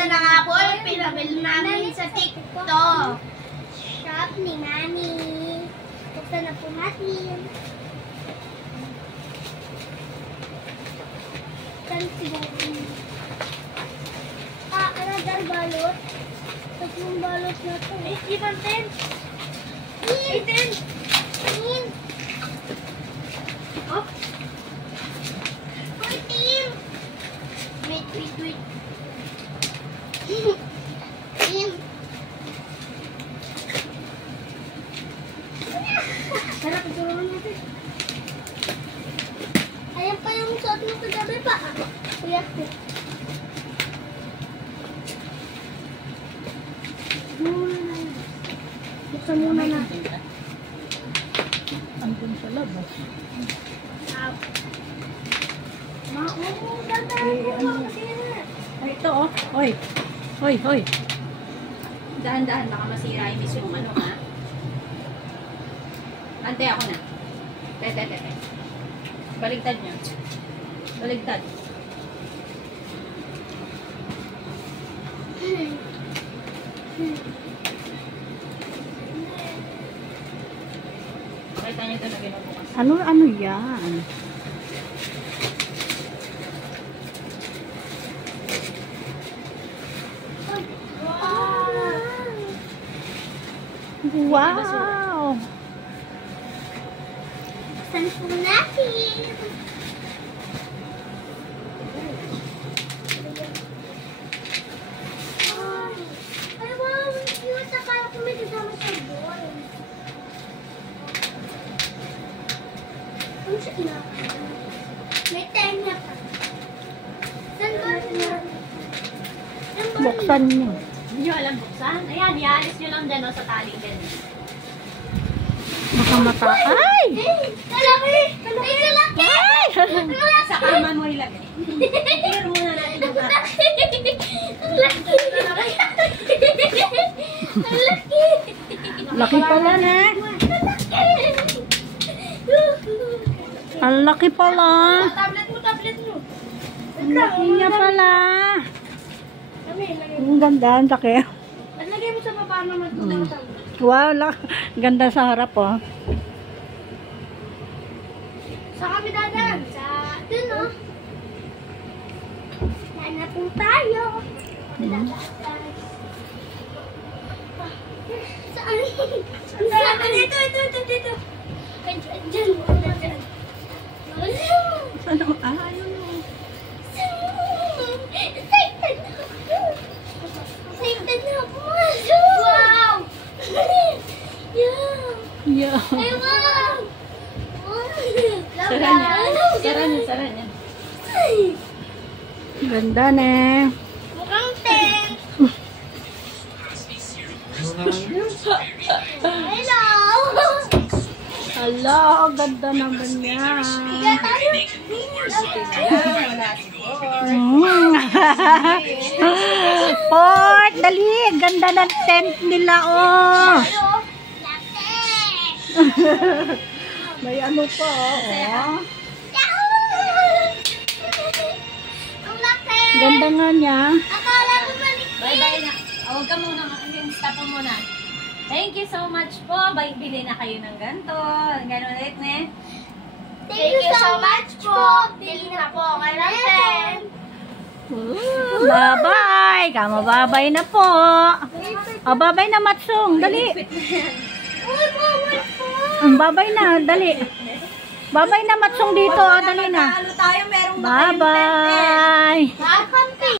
Ganda ng apple, pinabili namin sa TikTok. Shop ni Mami. Buksan na po natin. Another balot. Tatlong balot na to. Ay, even 10. 10. Oh. 14. Wait. Sarap ito natin. Ayan pa yung suot mo kagabi pa. Kuya ko. Buksan muna natin. Andun sa labas. Ganda. Ay, ito oh. Hoy. Dahan-dahan, baka masira yung ano ha. Ante ako na. Te. Baligtad niya. Baligtad. Pakita niyo ito na binubukas. Ano yan? Wow! Buksan po natin. Ay, wow. Cute. Akala ko may kasama sa boy. Ano siya kinakain? May tenga pa. Saan ba niya? Buksan niyo. Hindi nyo alam buksan? Ayan, iaalis nyo lang dyan sa tali dyan. Makamata. Ay! Kalaki! Ay, kalaki! Sa kama mo ilagay. Clear muna natin yung kama. Ang laki! Ang laki! Laki pala na. Ang laki pala. Tablet mo. Ang laki niya pala. Ang ganda, ang laki. At lagay mo sa baba naman ito. Wow, ganda sa harap oh. Sa kami dadan. Dun, oh. Yan na po tayo. Saan? Saan? Dito. Diyan. Ano? Excited na ako. Wow! Yeah. Ay, wow! Sara niya. Ganda na. Mukhang 10. Hello! Hala, ang ganda naman niya. Port, dali. Ganda ng tent nila, oh. May ano pa, oh. Ang laki! Ganda nga niya. Akala ko maliit. Bye-bye na. Huwag ka muna. Stop mo muna. Thank you so much po. Bili na kayo ng ganito. Ganon ulit, ne? Thank you so much po. Bili na po kayo ng pen. Bye-bye. Bye-bye na po. Oh, bye-bye na, Matsung. Dali. Bye-bye na. Dali. Bye-bye na, Matsung dito. Dali na. Ano tayo? Merong Bye-bye. Bye.